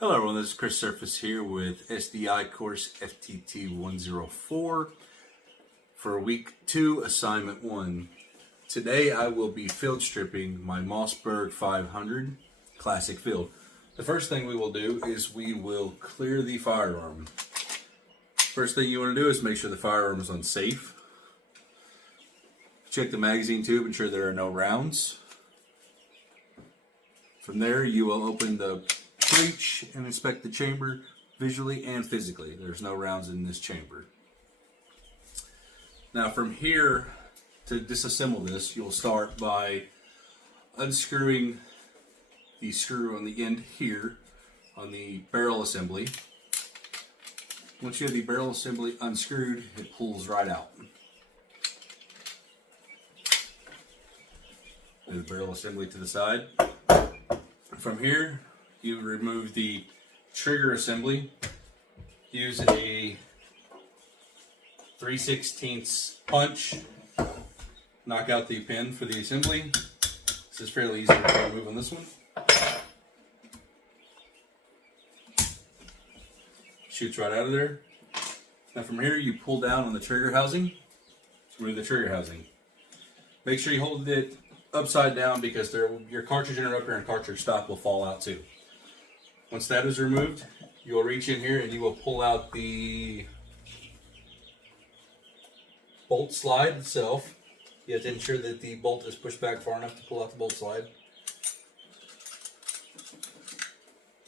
Hello everyone, this is Chris Surface here with SDI course FTT 104 for week 2, assignment 1. Today I will be field stripping my Mossberg 500 classic field. The first thing we will do is we will clear the firearm. First thing you want to do is make sure the firearm is unsafe. Check the magazine tube, ensure there are no rounds. From there you will open the breech and inspect the chamber visually and physically. There's no rounds in this chamber. Now from here, to disassemble this, you'll start by unscrewing the screw on the end here on the barrel assembly. Once you have the barrel assembly unscrewed, it pulls right out. Move the barrel assembly to the side. From here, you remove the trigger assembly. Use a 3/16 punch. Knock out the pin for the assembly. This is fairly easy to remove on this one. Shoots right out of there. Now from here, you pull down on the trigger housing. Remove the trigger housing. Make sure you hold it upside down because your cartridge interrupter and cartridge stop will fall out too. Once that is removed, you will reach in here and you will pull out the bolt slide itself. You have to ensure that the bolt is pushed back far enough to pull out the bolt slide.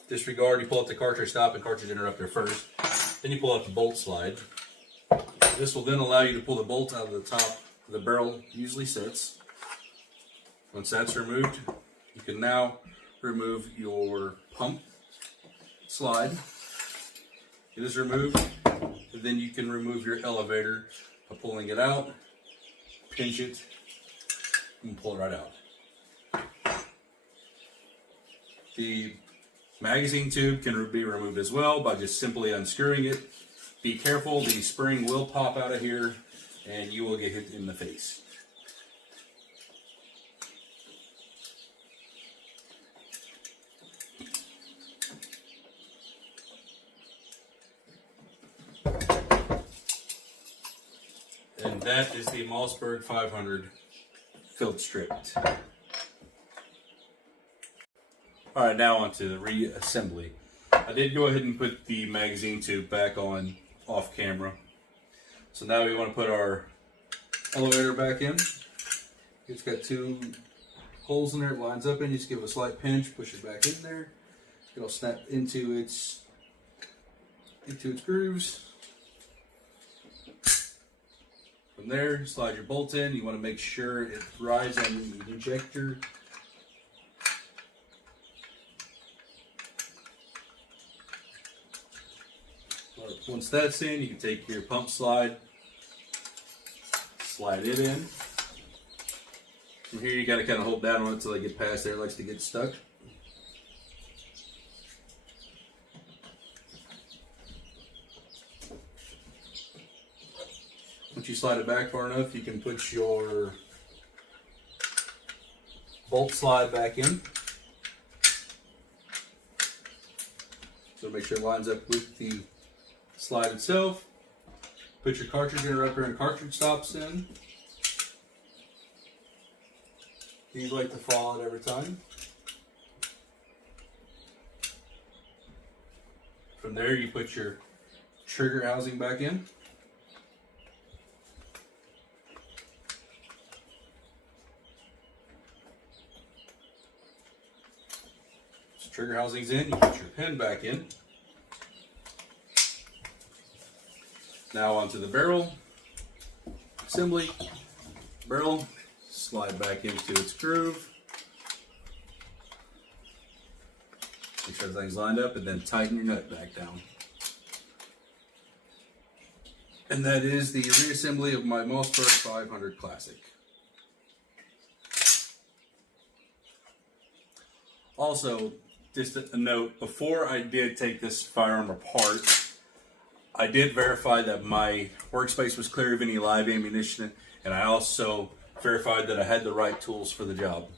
Disregard, you pull out the cartridge stop and cartridge interrupter first. Then you pull out the bolt slide. This will then allow you to pull the bolt out of the top where the barrel usually sits. Once that's removed, you can now remove your pump slide. It is removed, and then you can remove your elevator by pulling it out, pinch it, and pull it right out. The magazine tube can be removed as well by just simply unscrewing it. Be careful, the spring will pop out of here and you will get hit in the face. And that is the Mossberg 500 field stripped. Alright, now on to the reassembly. I did go ahead and put the magazine tube back on off camera. So now we want to put our elevator back in. It's got 2 holes in there, it lines up in. You just give it a slight pinch, push it back in there. It'll snap into its grooves. From there, slide your bolt in. You want to make sure it rides on the injector. Once that's in, you can take your pump slide, slide it in. From here, you got to kind of hold down on it until I get past there. It likes to get stuck. Once you slide it back far enough, you can put your bolt slide back in. So make sure it lines up with the slide itself. Put your cartridge interrupter and cartridge stops in. These like to fall out every time. From there, you put your trigger housing back in. Trigger housing's in, you put your pin back in. Now onto the barrel assembly. Barrel, slide back into its groove. Make sure everything's lined up and then tighten your nut back down. And that is the reassembly of my Mossberg 500 Classic. Also, just a note, before I did take this firearm apart, I did verify that my workspace was clear of any live ammunition, and I also verified that I had the right tools for the job.